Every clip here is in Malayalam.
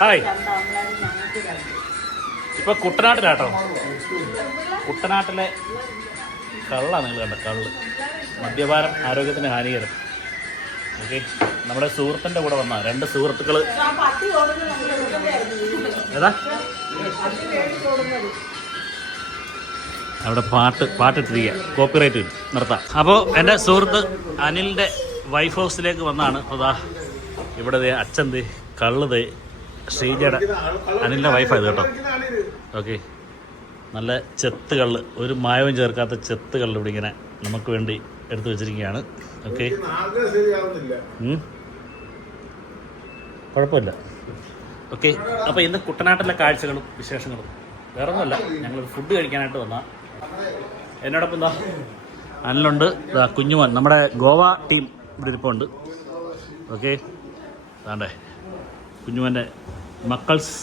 ഹായ്. ഇപ്പൊ കുട്ടനാട്ടിലാട്ടോ. കുട്ടനാട്ടിലെ കള്ളാണ് നിങ്ങൾ കണ്ട കള്ള്. മദ്യപാനം ആരോഗ്യത്തിന് ഹാനികരം. ഓക്കെ. നമ്മുടെ സുഹൃത്തിന്റെ കൂടെ വന്ന രണ്ട് സുഹൃത്തുക്കൾ ഏതാ? അവിടെ പാട്ട് പാട്ടിട്ടിരിക്കുക കോപ്പിറൈറ്റ് നിർത്താം. അപ്പോൾ എന്റെ സുഹൃത്ത് അനിലിന്റെ വൈഫ് ഹൗസിലേക്ക് വന്നാണ്. അതാ ഇവിടെ അച്ഛൻ ദേ കള്ള് ദേ. ശ്രീജയുടെ അനിലിന്റെ വൈഫായത് കേട്ടോ. ഓക്കെ. നല്ല ചെത്ത് കള്ള്. ഒരു മായവും ചേർക്കാത്ത ചെത്ത് കള്ള് ഇവിടെ ഇങ്ങനെ നമുക്ക് വേണ്ടി എടുത്തു വെച്ചിരിക്കുകയാണ്. ഓക്കെ. കുഴപ്പമില്ല. ഓക്കെ. അപ്പോൾ ഇന്ന് കുട്ടനാട്ടിലെ കാഴ്ചകളും വിശേഷങ്ങളും. വേറെ ഒന്നുമല്ല ഞങ്ങൾ ഫുഡ് കഴിക്കാനായിട്ട് വന്ന. എന്നോടൊപ്പം എന്താ അനിലുണ്ട്. കുഞ്ഞുമോൻ. നമ്മുടെ ഗോവ ടീം ഇവിടെ ഇരിപ്പുണ്ട്. ഓക്കെ. അതാണ്ടേ കുഞ്ഞുമോന്റെ മക്കൾസ്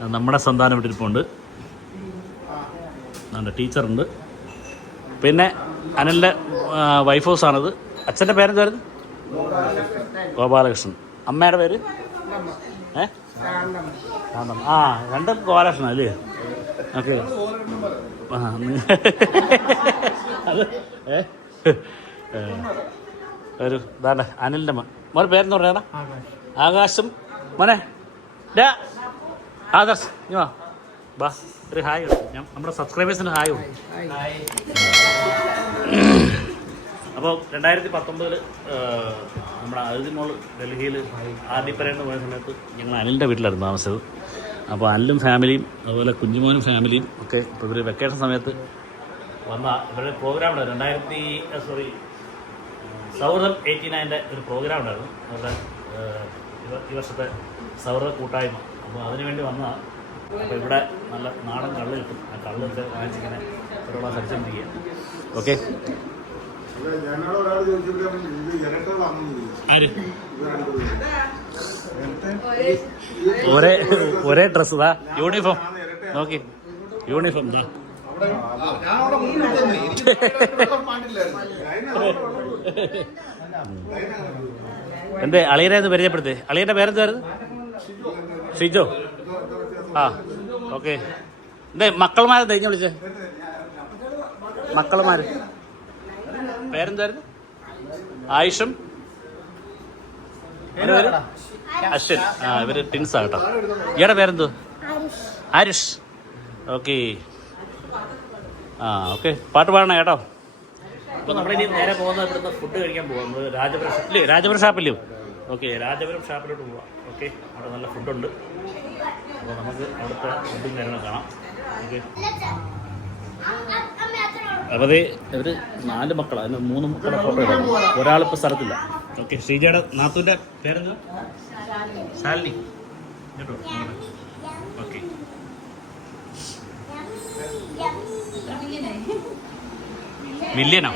നമ്മുടെ സന്താനം ഇവിടെ ഇരിപ്പുണ്ട്. നമ്മുടെ ടീച്ചറുണ്ട്. പിന്നെ അനിലിന്റെ വൈഫ് ഹൗസ് ആണത്. അച്ഛന്റെ പേരെന്തായിരുന്നു? ഗോപാലകൃഷ്ണൻ. അമ്മയുടെ പേര്? ഏ. ആ രണ്ടും ഗോപാലകൃഷ്ണൻ അല്ലേ? ഓക്കെ. ഒരു ഇതാണ് അനിലിന്റെ മോനെ പേരെന്ന് പറയാടാ ആകാശം മോനെ? ഡാ ആദർശ് നീ ബാ ഒരു ഹായ്. ഞാൻ നമ്മുടെ സബ്സ്ക്രൈബേഴ്സിന് ഹായ് അപ്പോൾ രണ്ടായിരത്തി പത്തൊമ്പതിൽ നമ്മുടെ അതിഥി മോൾ ഡൽഹിയിൽ ആദ്യപ്പരയെന്ന് പോയ സമയത്ത് ഞങ്ങൾ അനിലിന്റെ വീട്ടിലായിരുന്നു താമസിച്ചത്. അപ്പോൾ അനിലും ഫാമിലിയും അതുപോലെ കുഞ്ഞുമോനും ഫാമിലിയും ഒക്കെ ഇപ്പോൾ ഇവർ വെക്കേഷൻ സമയത്ത് വന്ന ഇവരുടെ പ്രോഗ്രാം ഉണ്ടായിരുന്നു. രണ്ടായിരത്തി സോറി സൗഹൃദം എയ്റ്റി നയന്റെ ഒരു പ്രോഗ്രാം ഉണ്ടായിരുന്നു. അവരുടെ ഈ വർഷത്തെ സൗഹൃദ കൂട്ടായ്മ. അപ്പോൾ അതിനു വേണ്ടി വന്നതാണ് അപ്പോൾ ഇവിടെ നല്ല നാടൻ കള്ള് കിട്ടും. ആ കള്ള് വാങ്ങിച്ചിങ്ങനെ വാങ്ങിച്ചിങ്ങനെ ഒരു ചെയ്യുക ഓക്കെ. ആര്. ഒരേ ഒരേ ഡ്രസ് ഇതാ. യൂണിഫോം. നോക്കി. യൂണിഫോം ഇതാ. എന്തേ അളിയനെ ഒന്ന് പരിചയപ്പെടുത്തേ. അളിയന്റെ പേരെന്തായിരുന്നു ഷിജോ ആ ഓക്കെ. എന്തേ മക്കളുമാരെ തേഞ്ഞ വിളിച്ചേ. മക്കളുമാര്. പേരെന്തായിരുന്നു? ആയിഷും? അശ്വിൻ. ആ ഇവർ ടിൻസ് ആട്ടോ ഇയാടെ പേരെന്തോ? ആരുഷ്. ഓക്കെ. ആ ഓക്കെ. പാട്ട് പാടണം കേട്ടോ. ഇപ്പൊ നമ്മളിനി നേരെ പോകുന്നത് ഇവിടുന്ന് ഫുഡ് കഴിക്കാൻ പോകാം രാജപുരം ഷാ- ഇല്ലേ രാജപുരം ഷാപ്പില്ലേ ഓക്കെ. രാജപുരം ഷാപ്പിലോട്ട് പോവാം. ഓക്കെ അവിടെ നല്ല ഫുഡുണ്ട്. അപ്പോൾ നമുക്ക് അവിടുത്തെ ഫുഡും കാര്യങ്ങളും കാണാം. ഓക്കെ. അപ്പോൾ അതേ ഇവർ നാല് മക്കളാണ് അതിന് മൂന്ന് മക്കളുടെ ഫോട്ടോ ഇടാം. ഒരാളിപ്പോൾ സ്ഥലത്തില്ല. ഓക്കെ ശ്രീജയുടെ നാത്തൂന്റെ പേരെന്താ ശാലിനി. കേട്ടോ? ഓക്കെ. വില്യനോ?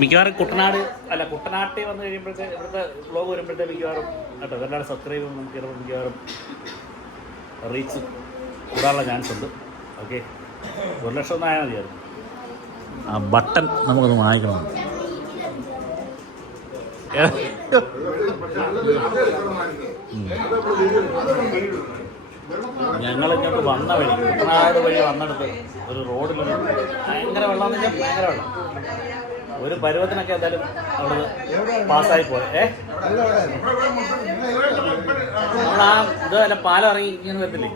മിക്കവാറും കുട്ടനാട് അല്ല കുട്ടനാട്ടിൽ വന്നു കഴിയുമ്പോഴത്തെ ഇവിടുത്തെ വ്ലോഗ് വരുമ്പോഴത്തെ മിക്കവാറും കേട്ടോ ഇവരുടെ സബ്സ്ക്രൈബ് നമുക്ക് ചിലപ്പോൾ മിക്കവാറും റീച്ച് കൂടാനുള്ള ചാൻസ് ഉണ്ട്. ഓക്കെ ഒരു ലക്ഷം ഒന്നും ആയാൽ മതിയായിരുന്നു. ആ ബട്ടൺ നമുക്കൊന്ന് വാങ്ങിക്കണം. ഞങ്ങൾ ഇങ്ങോട്ട് വന്ന വഴി കുട്ടനാട് വഴി വന്നെടുത്ത് ഒരു റോഡിൽ ഭയങ്കര വെള്ളം ഭയങ്കര വെള്ളം. ഒരു പരുവത്തിനൊക്കെ എന്തായാലും അവിടെ പാസ്സായി പോയി. ഏ? നമ്മൾ ആ ഇത് അല്ല പാലം ഇറങ്ങി ഇങ്ങനെ വരത്തില്ലേ.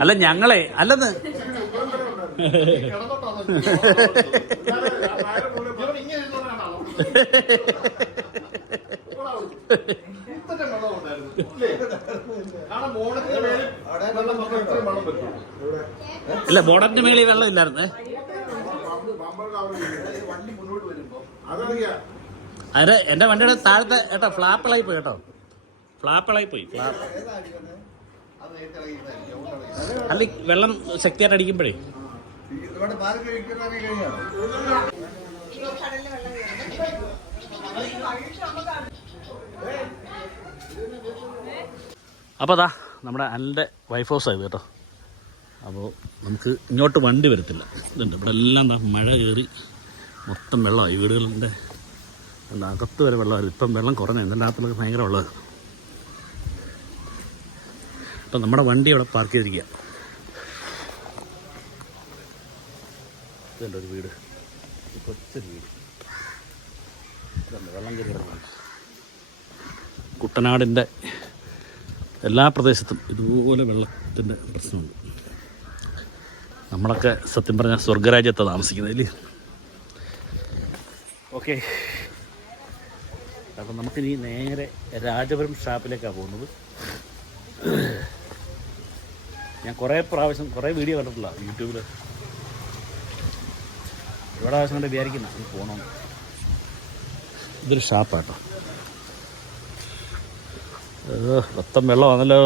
അല്ല ഞങ്ങളെ അല്ലെന്ന്. ഇല്ല ബോർഡറിന്റെ മേളിൽ വെള്ളം ഇല്ലായിരുന്നേ? അതെ എന്റെ വണ്ടിയുടെ താഴത്തെ ഏട്ടാ ഫ്ലാപ്പിളായി പോയി കേട്ടോ. ഫ്ലാപ്പിളായി പോയി ഫ്ലാപ്പ് അല്ല വെള്ളം ശക്തിയായിട്ട് അടിക്കുമ്പോഴേ. അപ്പോൾ അതാ നമ്മുടെ അനിലിന്റെ വൈഫ് ഹൗസ് ആയി കേട്ടോ. അപ്പോൾ നമുക്ക് ഇങ്ങോട്ട് വണ്ടി വരത്തില്ല. ഇതുണ്ട്. ഇവിടെ എല്ലാം മഴ കയറി മൊത്തം വെള്ളമായി വീടുകളുണ്ട് ഉണ്ട് അകത്ത് വരെ വെള്ളമായിരുന്നു ഇപ്പം വെള്ളം കുറഞ്ഞു. എന്റെ അകത്തുള്ള ഭയങ്കര വെള്ളമായിരുന്നു അപ്പം നമ്മുടെ വണ്ടി അവിടെ പാർക്ക് ചെയ്തിരിക്കുക ഇതുണ്ട് ഒരു വീട്. കൊച്ചൊരു വീട്. ഇതുണ്ട്. വെള്ളം കയറി കുട്ടനാടിന്റെ എല്ലാ പ്രദേശത്തും ഇതുപോലെ വെള്ളത്തിന്റെ പ്രശ്നമുണ്ട്. നമ്മളൊക്കെ സത്യം പറഞ്ഞാൽ സ്വർഗരാജ്യത്താണ് താമസിക്കുന്നത് അല്ലേ? ഓക്കെ. അപ്പം നമുക്കിനി നേരെ രാജപുരം ഷാപ്പിലേക്കാണ് പോകുന്നത്. ഞാൻ കുറേ പ്രാവശ്യം കുറേ വീഡിയോ കണ്ടിട്ടില്ല യൂട്യൂബിൽ ഒരുപാട് പ്രാവശ്യം കൊണ്ട് വിചാരിക്കുന്ന പോകണം ഇതൊരു ഷാപ്പാട്ടോ. മൊത്തം വെള്ളമാണല്ലോ.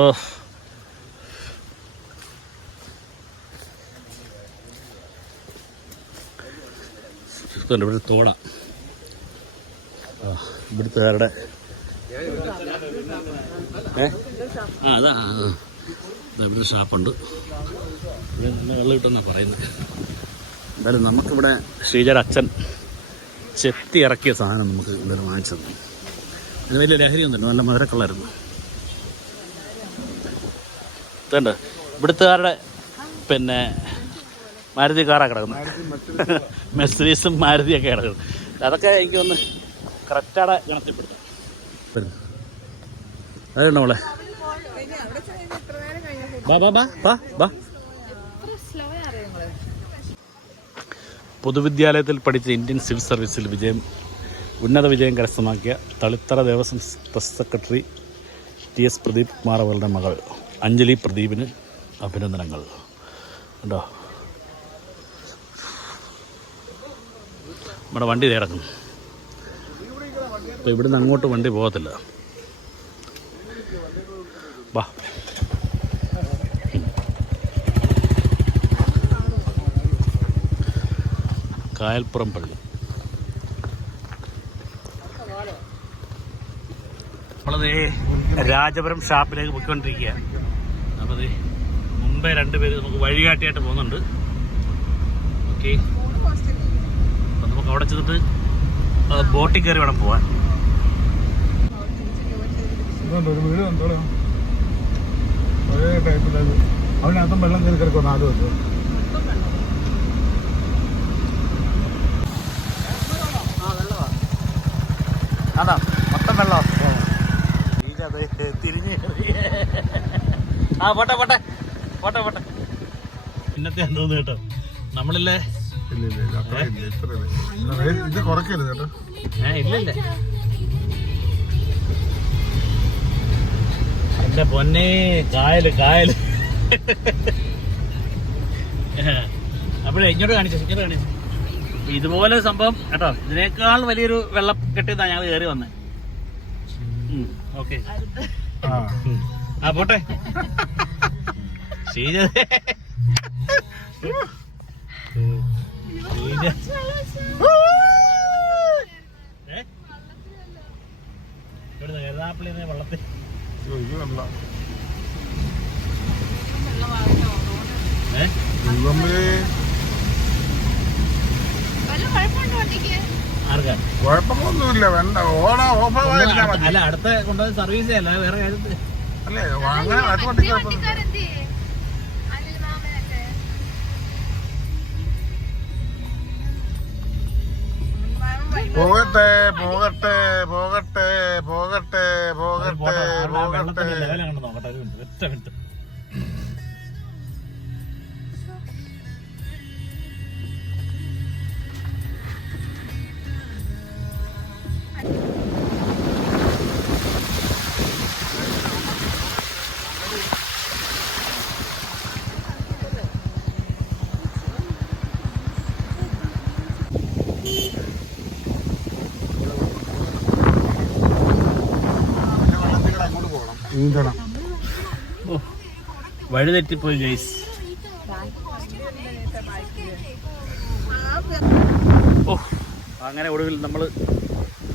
ഇവിടെ തോട. ഇവിടുത്തെ ഏ? ആ അതാ. ഇവിടെ ഷാപ്പുണ്ട്. നല്ല വെള്ളം കിട്ടുമെന്നാണ് പറയുന്നത്. എന്തായാലും നമുക്കിവിടെ ശ്രീജയുടെ അച്ഛൻ ചെത്തി ഇറക്കിയ സാധനം നമുക്ക് എന്തായാലും വാങ്ങിച്ചത്. അതിന് വലിയ ലഹരിയൊന്നുമില്ല നല്ല മധുരക്കുള്ളായിരുന്നു ഇതുണ്ട്. ഇവിടുത്തുകാരുടെ പിന്നെ മാരുതി കാറാണ് കിടക്കുന്നത്. മെസ്സീസും മാരുതിയൊക്കെ കിടക്കുന്നത്. അതൊക്കെ എനിക്ക് ഒന്ന് കറക്റ്റാടെ ഗണത്തിൽപ്പെടുത്താം. അതുണ്ട് മോളെ? പൊതുവിദ്യാലയത്തിൽ പഠിച്ച ഇന്ത്യൻ സിവിൽ സർവീസിൽ വിജയം ഉന്നത വിജയം കരസ്ഥമാക്കിയ Thalithara Devaswom secretary T S Pradeep Kumar അവരുടെ മകൾ. അഞ്ജലി പ്രദീപിന് അഭിനന്ദനങ്ങൾ. ഉണ്ടോ നമ്മുടെ വണ്ടി ഇറങ്ങും അപ്പോൾ ഇവിടുന്ന് അങ്ങോട്ട് വണ്ടി പോകത്തില്ല. വാ. കായൽപ്പുറം പള്ളി. നമ്മളത് രാജപുരം ഷാപ്പിലേക്ക് പോയിക്കൊണ്ടിരിക്കുക അത് മുമ്പേ രണ്ടുപേര് നമുക്ക് വഴികാട്ടിയായിട്ട് പോകുന്നുണ്ട്. ഓക്കെ അപ്പം നമുക്ക് അവിടെ ചെന്നിട്ട് ബോട്ടിൽ കയറി വേണം പോവാൻ. വെള്ളം കയറി കിടക്കും നാല് ദിവസം. അതാ മൊത്തം വെള്ളം തിരിഞ്ഞ് ആ പോട്ടെ പോട്ടെ. പോട്ടെ പോട്ടെ. ഇന്നത്തെ എന്തോന്ന് കേട്ടോ? നമ്മളില്ലേ? ഇത് കുറയ്ക്കരുത് കേട്ടോ. ഏ ഇല്ലല്ലേ എന്റെ പൊന്നെ കായൽ കായൽ. അപ്പോഴേ ഇങ്ങോട്ട് കാണിച്ചു ഇങ്ങോട്ട് കാണിച്ചു. ഇതുപോലെ സംഭവം കേട്ടോ ഇതിനേക്കാൾ വലിയൊരു വെള്ളം കെട്ടിയതാ ഞങ്ങൾ കയറി വന്നേ. ഓക്കെ. ആ പോട്ടെ. വെള്ളത്തിൽ. കുഴപ്പമൊന്നുമില്ല വേണ്ട. ഓടാ ഓഫാ അല്ല അടുത്ത കൊണ്ടുപോയി സർവീസ് അല്ല വേറെ കാര്യത്തിൽ അല്ലേ അങ്ങനെ അത് കൊണ്ട് കുഴപ്പമൊന്നുമില്ല പോകട്ടെ പോകട്ടെ പോകട്ടെ പോകട്ടെ പോകട്ടെ പോകട്ടെ. വഴി തെറ്റിപ്പോയി ഗൈസ് ഓ അങ്ങനെ ഒടുവിൽ നമ്മൾ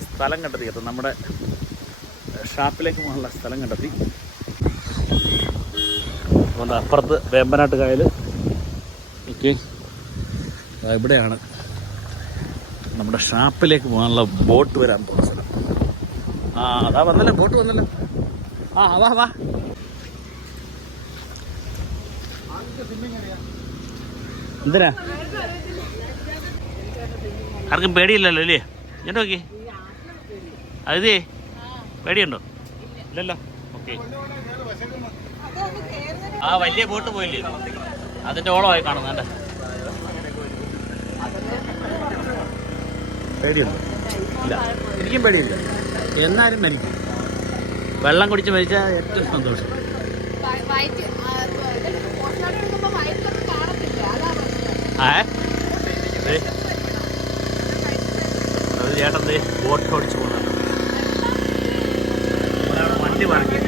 സ്ഥലം കണ്ടെത്തി. കേട്ടോ നമ്മുടെ ഷാപ്പിലേക്ക് പോകാനുള്ള സ്ഥലം കണ്ടെത്തി. അതുകൊണ്ട് അപ്പുറത്ത് വേമ്പനാട്ട് കായൽ ഓക്കെ ഇവിടെയാണ് നമ്മുടെ ഷാപ്പിലേക്ക് പോകാനുള്ള ബോട്ട് വരാൻ പോകുന്ന സ്ഥലം. ആ അതാ വന്നല്ലോ ബോട്ട് വന്നല്ലോ? ആ വാ വാ. എന്തിനാ? ആർക്കും പേടിയില്ലല്ലോ അല്ലേ? ഞാൻ നോക്കി. അതേ പേടിയുണ്ടോ? ഇല്ലല്ലോ. ഓക്കെ. ആ വലിയ ബോട്ട് പോയില്ലേ? അതിന്റെ ഓളമായി കാണുന്നുണ്ട് പേടിയുണ്ടോ? ഇല്ല. പേടിയില്ല. എന്നാലും മരിക്കും. വെള്ളം കുടിച്ച് മരിച്ചാൽ ഏറ്റവും സന്തോഷം വയ- വയറ്റ് ആ, ഇത് postmortem എടുക്കുമ്പോ വയറ്റിലൊന്നും കാണത്തില്ല. അതാ പ്രശ്നം. ആ ദേ. അത് ചേട്ടൻ ബോട്ട് ഓടിച്ചു പോകുന്നുണ്ട് വണ്ടി പറഞ്ഞു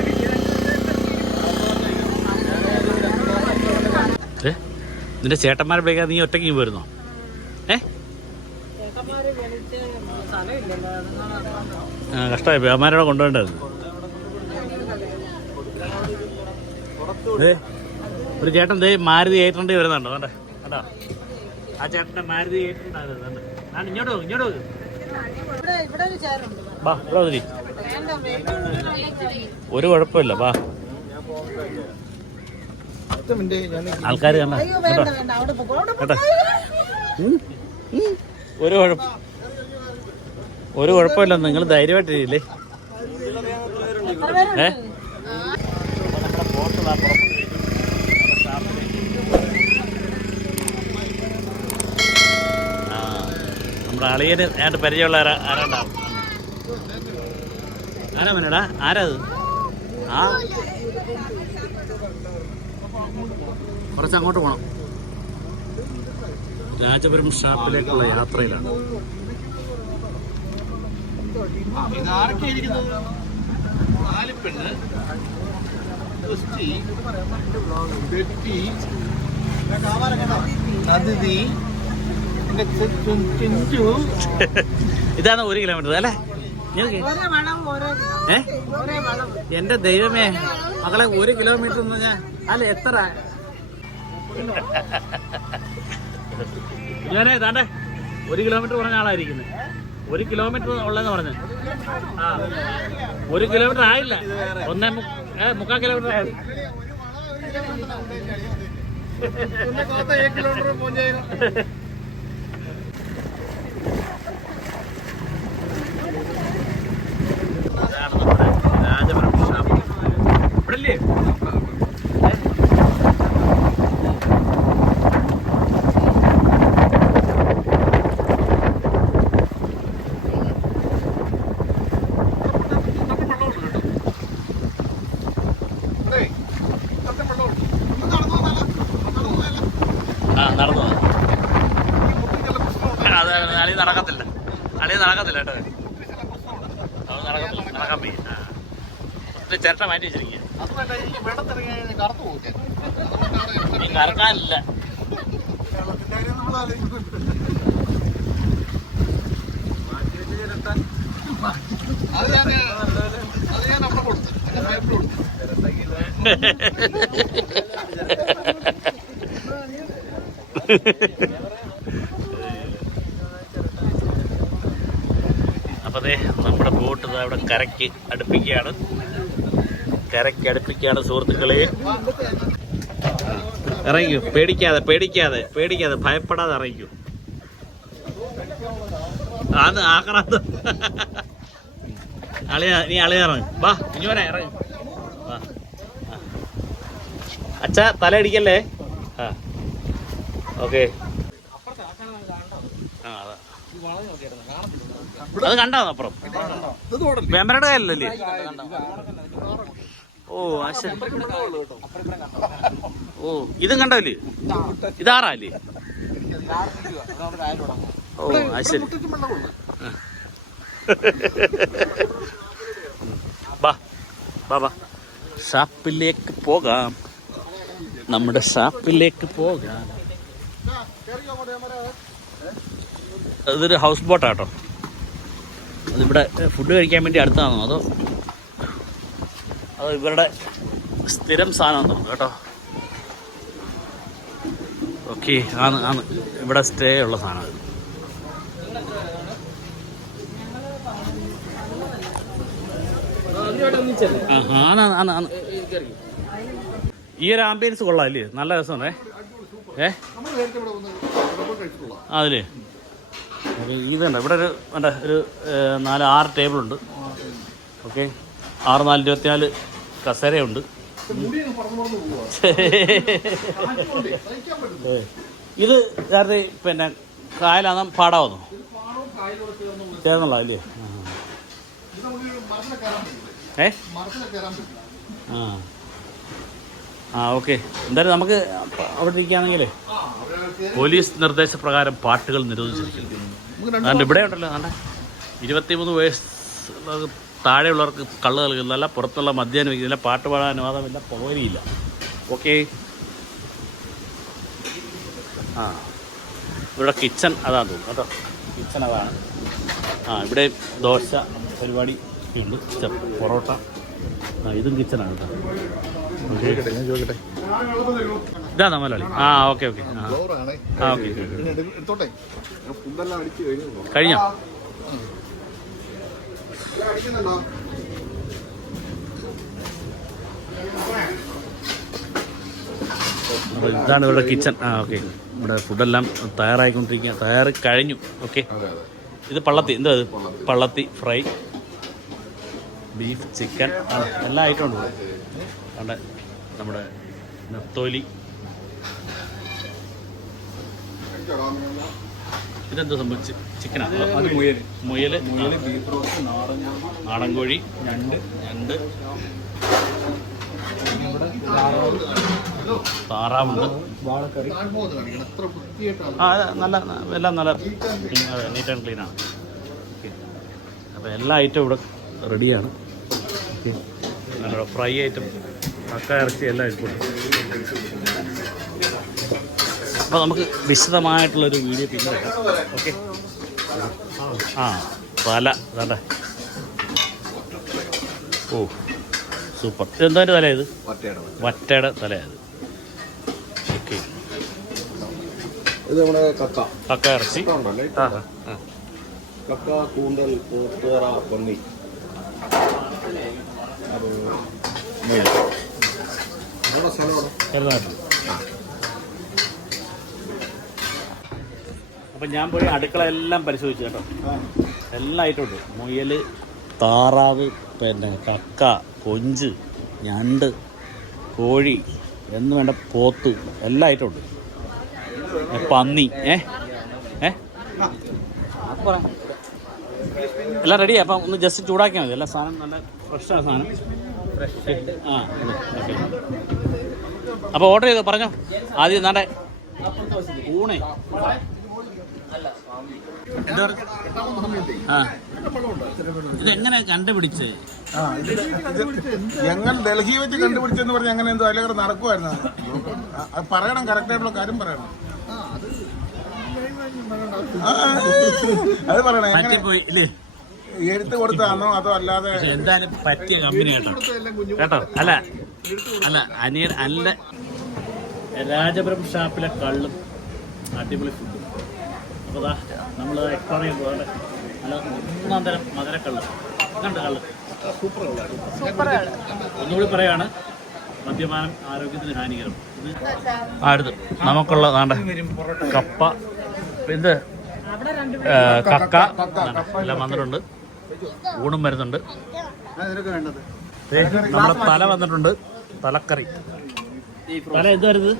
നിന്റെ ചേട്ടന്മാരെ വിളിക്കാതെ നീ ഒറ്റയ്ക്ക് വരുന്നോ? ഏ? കഷ്ടായി പേമാരോടെ കഷ്ടമായി ദേ, ഒരു ചേട്ടൻ ദേ മാരുതി എയ്റ്റ് വരുന്നുണ്ടോ? കണ്ടേ കണ്ടോ ആ ചേട്ടന്റെ മാരുതി കേട്ടിട്ടുണ്ടായിരുന്നു ഞാൻ ഇങ്ങോട്ട് പോകും ഇങ്ങോട്ട് പോകും ഇവിടെ ഇവിടെ ഒരു കുഴപ്പമില്ല വാ ആൾക്കാർ കണ്ട കേട്ടോ. ഒരു കുഴപ്പം ഒരു കുഴപ്പമില്ല നിങ്ങൾ ധൈര്യമായിട്ടില്ലേ ഏ? ആ, നമ്മുടെ അളിയന് ഏതാണ്ട് പരിചയമുള്ള ആരാ ആരാണ്ടാവും ആരാ മനുടാ? ആരാ അത്? ആ? കുറച്ച് അങ്ങോട്ട് പോണം. രാജപുരം ഷാപ്പിലേക്കുള്ള യാത്രയിലാണ്. നദിതി ഇതാണ് ഒരു കിലോമീറ്റർ അല്ലേ? ഏ? എന്റെ ദൈവമേ മകളെ ഒരു കിലോമീറ്റർ എന്ന് ഞാൻ അല്ല എത്ര? ഞാനേ താണ്ടേ ഒരു കിലോമീറ്റർ പറഞ്ഞ ആളായിരിക്കുന്നത് ഒരു കിലോമീറ്റർ ഉള്ളതെന്ന് പറഞ്ഞു. ആ. ഒരു കിലോമീറ്റർ ആയില്ല. ഒന്നേ മുക്കാൽ കിലോമീറ്റർ ആയത് കിലോമീറ്റർ പോയി ഇതാണ് നമ്മുടെ രാജപുരം ഷാപ്പ് ഇവിടെ ഇല്ലേ ആ നടന്നു വാ. അളി നടക്കത്തില്ല. കളി നടക്കത്തില്ല കേട്ടോ. അത് നടക്കത്തില്ല. നടക്കാൻ. ഒത്തിരി ചിരട്ട മാറ്റി വെച്ചിരിക്കുക ഈ കറക്കാനില്ല. അത് ഞാൻ അതെ അവിടെ കരയ്ക്ക് അടുപ്പിക്കുകയാണ്. കരയ്ക്ക് അടുപ്പിക്കുകയാണ് സുഹൃത്തുക്കളെ. ഇറങ്ങിക്കൂ. പേടിക്കാതെ പേടിക്കാതെ പേടിക്കാതെ ഭയപ്പെടാതെ ഇറങ്ങിക്കൂ. അത് ആക്രാന്ത നീ അളിയ ഇറങ്ങ്. വാ ഇനി വരാ ഇറങ്ങ്. വാ. അച്ഛാ അച്ഛ തല അടിക്കല്ലേ ആ. ഓക്കെ ആ അതാ അത് കണ്ടോ അപ്പുറം? വേമ്പനയുടെ കയ്യിലല്ലേ? ഓ ഓ ഇതും കണ്ടല്ലേ ഇതാറാല്ലേ ഓ ശരി. ഷാപ്പിലേക്ക് പോകാം. നമ്മുടെ ഷാപ്പിലേക്ക് പോകാം. ഇതൊരു ഹൗസ് ബോട്ടാട്ടോ. അതിവിടെ ഫുഡ് കഴിക്കാൻ വേണ്ടി അടുത്താണോ? അതോ അതോ ഇവരുടെ സ്ഥിരം സാധനമാണെന്ന് കേട്ടോ? ഓക്കെ ആണ് ആണ്. ഇവിടെ സ്റ്റേ ഉള്ള സാധനം ഈ ഒരു ആംബിയൻസ് കൊള്ളാം അല്ലേ നല്ല രസമുണ്ടേ ഏ? അതിലേ? അത് ഇതുണ്ട് ഇവിടെ ഒരു വേണ്ട ഒരു നാല് ആറ് ടേബിളുണ്ട് ഓക്കെ ആറ് നാല് ഇരുപത്തിനാല് കസേരയുണ്ട്. ഇത് നേരത്തെ പിന്നെ കായലാണോ പാടാവുന്നു? ചേർന്നുള്ള ഏ? ആ ഓക്കെ. എന്തായാലും നമുക്ക് അവിടെ ഇരിക്കുകയാണെങ്കിലേ പോലീസ് നിർദ്ദേശപ്രകാരം പാട്ടുകൾ നിരോധിച്ചിരിക്കുന്നു. ഇവിടെ ഉണ്ടല്ലോ നല്ല ഇരുപത്തിമൂന്ന് വയസ്സ് താഴെയുള്ളവർക്ക് കള്ള് നൽകുന്നതല്ല പുറത്തുള്ള മദ്യം വയ്ക്കുന്നില്ല പാട്ട് പാടാൻ അനുവാദമില്ല പോരിയില്ല ഓക്കെ. ആ. ഇവിടെ കിച്ചൺ അതാണ് തോന്നുന്നു കേട്ടോ. കിച്ചൺ അതാണ്. ആ ഇവിടെ ദോശ പരിപാടി ഉണ്ട് പൊറോട്ട. ആ ഇതും കിച്ചണാണ് കേട്ടോ. ഞാൻ ചോദിക്കട്ടെ. ഇതാ മലയാളി ആ ഓക്കെ ഓക്കെ. ആ. ഓക്കെ കഴിഞ്ഞു. അപ്പോൾ ഇതാണ് ഇവിടെ കിച്ചൺ. ആ ഓക്കെ. ഇവിടെ ഫുഡെല്ലാം തയ്യാറായിക്കൊണ്ടിരിക്കുക. തയ്യാറി കഴിഞ്ഞു. ഓക്കെ. അതെ അതെ. ഇത് പള്ളത്തി. എന്താ ഇത്? പള്ളത്തി. ഫ്രൈ. ബീഫ് ചിക്കൻ എല്ലാം ആയിട്ടുണ്ട് ഐറ്റം ഉണ്ട് ഇവിടെ നമ്മുടെ നെത്തോലി. ഇതെന്താ സംഭവിച്ച്? ചിക്കനാണ് മുയൽ. മുയൽ നാടൻ കോഴി. ഞണ്ട് ഞണ്ട് താറാവുണ്ട്. ആ നല്ല എല്ലാം നല്ല നീറ്റ് ആൻഡ് ക്ലീൻ ആണ്. അപ്പോൾ എല്ലാ ഐറ്റം ഇവിടെ റെഡിയാണ് നല്ല ഫ്രൈ ഐറ്റം കക്ക ഇറച്ചി എല്ലാം ഇരിപ്പുണ്ട് അപ്പോൾ നമുക്ക് വിശദമായിട്ടുള്ളൊരു വീഡിയോ പിന്നെ ഓക്കെ? ആ തല വേണ്ട ഓ സൂപ്പർ. ഇതെന്തോ തല ഇത്? വറ്റയുടെ തലയത് ഓക്കെ. ഇത് നമ്മുടെ കക്ക. കക്ക ഇറച്ചി. കക്ക കൂന്തൽ പോത്തുറ പന്നി. ചെറുതായിട്ട്. അപ്പം ഞാൻ പോയി അടുക്കള എല്ലാം പരിശോധിച്ചു കേട്ടോ. എല്ലാം ആയിട്ടുണ്ട്. മുയൽ താറാവ് പിന്നെ കക്ക കൊഞ്ച് ഞണ്ട് കോഴി എന്ന് വേണ്ട പോത്ത് എല്ലാം ആയിട്ടുണ്ട്. പന്നി. ഏ എല്ലാം റെഡിയാ അപ്പം ഒന്ന് ജസ്റ്റ് ചൂടാക്കിയാൽ മതി. എല്ലാ സാധനം നല്ല ഫ്രഷാണ് സാധനം. ആ അപ്പോൾ ഓർഡർ ചെയ്തോ? പറഞ്ഞോ. ആദ്യം നാടേ ഊണേ. ഇതെങ്ങനെ കണ്ടുപിടിച്ച്? ഞങ്ങൾ ഡൽഹി വെച്ച് കണ്ടുപിടിച്ചെന്ന് പറഞ്ഞ് അങ്ങനെ എന്തോ അതിലൂടെ നടക്കുമായിരുന്നു പറയണം കറക്റ്റ് ആയിട്ടുള്ള കാര്യം പറയണം. ആ, അത് പറയണം. എങ്ങനെ? പോയി കൊടുത്താണോ അതോ അല്ലാതെ? എന്തായാലും പറ്റിയ കമ്പനി കേട്ടോ. കേട്ടോ? അല്ല. അല്ല അനിയൻ അല്ല. രാജപുരം ഷാപ്പിലെ കള്ളും അടിപൊളി ഫുഡും അപ്പോൾ നമ്മൾ എക്സ്പ്ലോർ ചെയ്യാൻ പോകുന്നത് നല്ല ഒന്നാം തരം മധുരക്കള്ള്. ഇതുണ്ട് കള്ള്. സൂപ്പറാണ്. ഒന്നുകൂടി പറയാണ് മദ്യപാനം ആരോഗ്യത്തിന് ഹാനികരം. ഇത് അടുത്ത് നമുക്കുള്ള നാണ്ട കപ്പ. ഇത് കക്ക. എല്ലാം വന്നിട്ടുണ്ട്. ഊണും വരുന്നുണ്ട്. നമ്മുടെ തല വന്നിട്ടുണ്ട്. തലക്കറി. തല എന്ത് വരുന്നത്?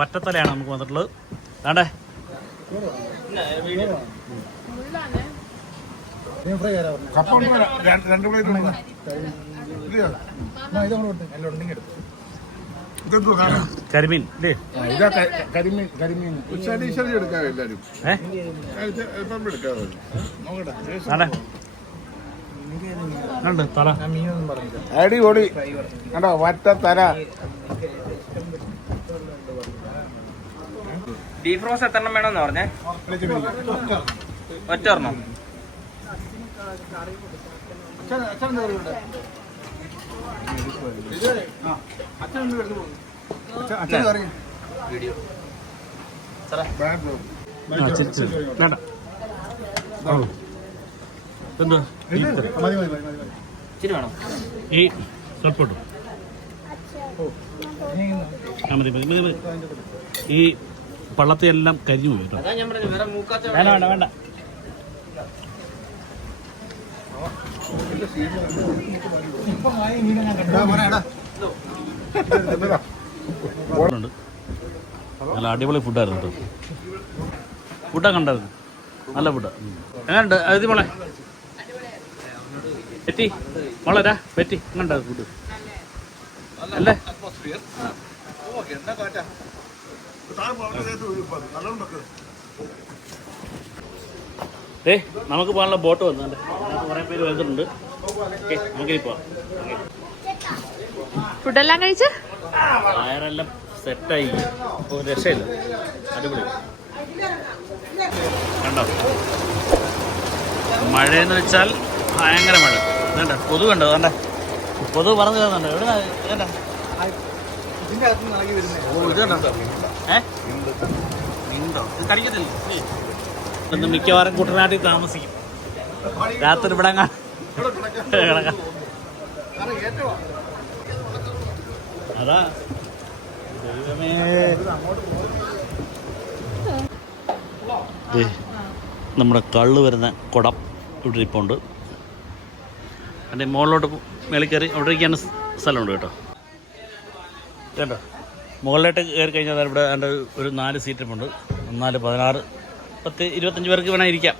വറ്റത്തലയാണ് നമുക്ക് വന്നിട്ടുള്ളത്. വേണ്ടേ കപ്പ രണ്ട് പ്ലേറ്റ്? കരിമീൻ. കരിമീൻ കരിമീൻ ശരി ശരി എടുക്കാം എല്ലാവരും ഏ ഇപ്പം എടുക്കാം നോക്കട്ടെ വേണ്ടേ ഉണ്ട് തല. അടിപൊളി. കണ്ടോ വറ്റ തര ബീഫ് റോസ് എത്ര എണ്ണം വേണമെന്ന് പറഞ്ഞേ? ഒറ്റ ഒരെണ്ണം ഇച്ചിരി വേണം. ഈ ഈ പള്ളത്തി എല്ലാം കരിഞ്ഞു പോയി വേണ്ട വേണ്ട വേണ്ട ഉണ്ട്. നല്ല അടിപൊളി ഫുഡായിരുന്നു കേട്ടോ. ഫുഡാ കണ്ടായിരുന്നു നല്ല ഫുഡ് എങ്ങനെയുണ്ട്? അതി മോളെ? പെറ്റി മോളരാ പറ്റി പെറ്റി എങ്ങനെയുണ്ടായിരുന്നു ഫുഡ് അല്ലേ? ഏ നമുക്ക് പോകാനുള്ള ബോട്ട് വന്നുണ്ട് കുറേ പേര് വരുന്നുണ്ട് ഓക്കെ നമുക്കിനി പോവാം. ഫുഡെല്ലാം കഴിച്ച്? വയറെല്ലാം സെറ്റായി. രക്ഷയില്ല. അടിപൊളി. കണ്ടോ? മഴയെന്ന് വെച്ചാൽ ഭയങ്കര മഴ. വേണ്ട കൊതു കണ്ടോ? വേണ്ട കൊതു പറഞ്ഞു തരുന്നുണ്ട് എവിടെ വേണ്ട ഓ ഇത് കണ്ടോ നീന്തോ ഇത് മിക്കവാറും കുട്ടനാട്ടിൽ താമസിക്കും. രാത്രി ഇവിടെ അതാ. ദൈവമേ. നമ്മുടെ കള്ള് വരുന്ന കുടം ഇവിടെ ഉണ്ട് അതിന്റെ മുകളിലോട്ട് മേളിൽ കയറി അവിടെ ഇരിക്കാൻ സ്ഥലമുണ്ട് കേട്ടോ. കേട്ടോ മുകളിലോട്ട് കയറി കഴിഞ്ഞാൽ ഇവിടെ എന്റെ ഒരു നാല് സീറ്റ് ഉണ്ട്. നാല് പതിനാറ് പത്ത് ഇരുപത്തഞ്ച് പേർക്ക് വേണം ഇരിക്കാം.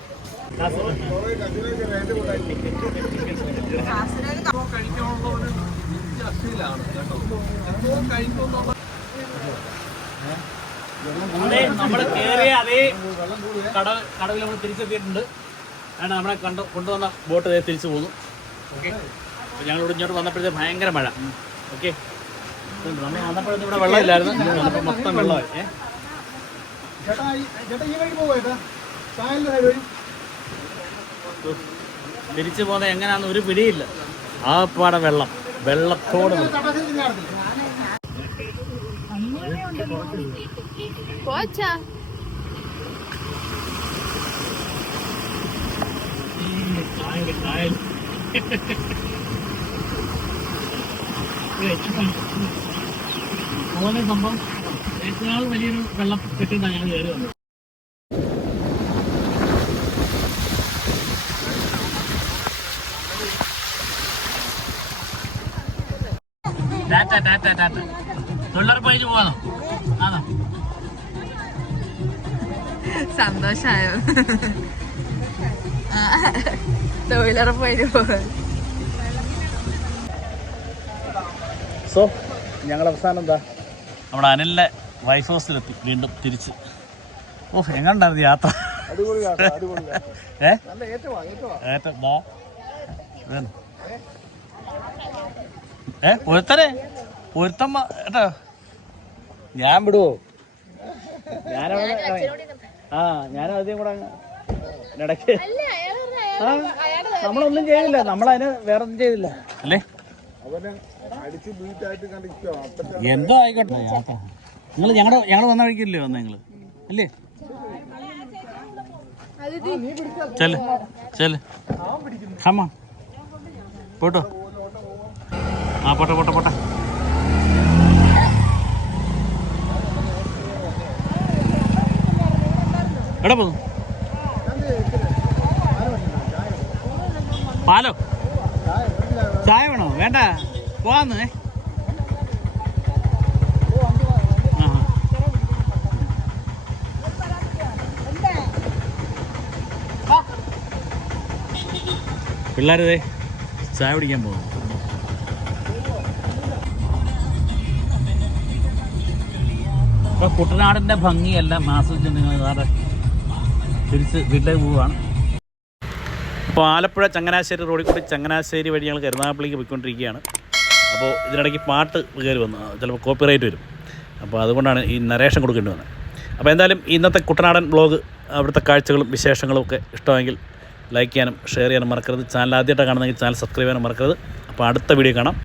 നമ്മൾ കയറിയ അതേ കട കടവിൽ നമ്മൾ തിരിച്ചെത്തിയിട്ടുണ്ട്. ആണ് നമ്മളെ കണ്ട് കൊണ്ടുവന്ന ബോട്ട് തിരിച്ചു പോകുന്നു. ഓക്കെ ഞങ്ങൾ ഇങ്ങോട്ട് വന്നപ്പോഴത്തെ ഭയങ്കര മഴ. ഓക്കെ ഈ- വഴി തിരിച്ചു പോകുന്നത് എങ്ങനെയാന്ന് ഒരു പിടിയില്ല ആ വെള്ളം വെള്ളത്തോട് കായൽ കായൽ പോകുന്ന സംഭവം ഏറ്റവും വലിയൊരു വെള്ളം കെട്ടിട്ടാണ് ഞങ്ങൾ കയറി വന്നത്. ടാറ്റ ടാറ്റ ടാറ്റ തൊഴിലുറപ്പ് കഴിഞ്ഞ് പോകാനോ ആണോ? സന്തോഷായോ? തൊഴിലുറപ്പ് വരുമ്പോ സോ ഞങ്ങളുടെ അവസാനം എന്താ? നമ്മുടെ അനിലിന്റെ വൈഫ് ഹൗസിലെത്തി വീണ്ടും തിരിച്ച്. ഓ എങ്ങനെയുണ്ടായിരുന്നു യാത്ര? ഏ? ഏറ്റവും. ഇതാണ്. ഏ ഒരുത്തരെ ഒരുത്തമ്മ കേട്ടോ ഞാൻ വിടുവോ? ഞാനവിടെ ആ ഞാൻ ആദ്യം കൂടെ അങ്ങ് ഇടയ്ക്ക് നമ്മളൊന്നും ചെയ്തില്ല. നമ്മളതിന് വേറെ ഒന്നും ചെയ്തില്ല അല്ലേ? എന്തോ ആയിക്കോട്ടെ. നിങ്ങൾ ഞങ്ങളുടെ ഞങ്ങൾ വന്ന വഴിക്കില്ലേ വന്ന നിങ്ങൾ അല്ലേ? ചെൽ ചെൽ. ഹമ്മ പോട്ടോ ആ പോട്ടെ പോട്ടെ പോട്ടെ. എവിടെ പോകുന്നു പാലോ? ചായ വേണോ? വേണ്ട പോവാന്ന്. പിള്ളേരതേ ചായ പിടിക്കാൻ പോകുന്നു ഇപ്പൊ കുട്ടനാടിന്റെ ഭംഗിയെല്ലാം ആസ്വദിച്ച് നിങ്ങൾ വേറെ തിരിച്ച് വീട്ടിലേക്ക് പോവുകയാണ് അപ്പോൾ ആലപ്പുഴ ചങ്ങനാശ്ശേരി റോഡിൽ കൂടി ചങ്ങനാശ്ശേരി വഴി ഞങ്ങൾ കരുനാഗപ്പള്ളിക്ക് പോയിക്കൊണ്ടിരിക്കുകയാണ്. അപ്പോൾ ഇതിനിടയ്ക്ക് പാട്ട് കയറി വന്നു. ചിലപ്പോൾ കോപ്പിറൈറ്റ് വരും. അപ്പോൾ അതുകൊണ്ടാണ് ഈ നരേഷൻ കൊടുക്കേണ്ടി വന്നത്. അപ്പോൾ എന്തായാലും ഇന്നത്തെ കുട്ടനാടൻ ബ്ലോഗ് അവിടുത്തെ കാഴ്ചകളും വിശേഷങ്ങളും ഒക്കെ ഇഷ്ടമെങ്കിൽ ലൈക്ക് ചെയ്യാനും ഷെയർ ചെയ്യാനും മറക്കരുത്. ചാനൽ ആദ്യമായിട്ടാണ് കാണുന്നെങ്കിൽ ചാനൽ സബ്സ്ക്രൈബ് ചെയ്യാനും മറക്കരുത്. അപ്പോൾ അടുത്ത വീഡിയോ കാണാം.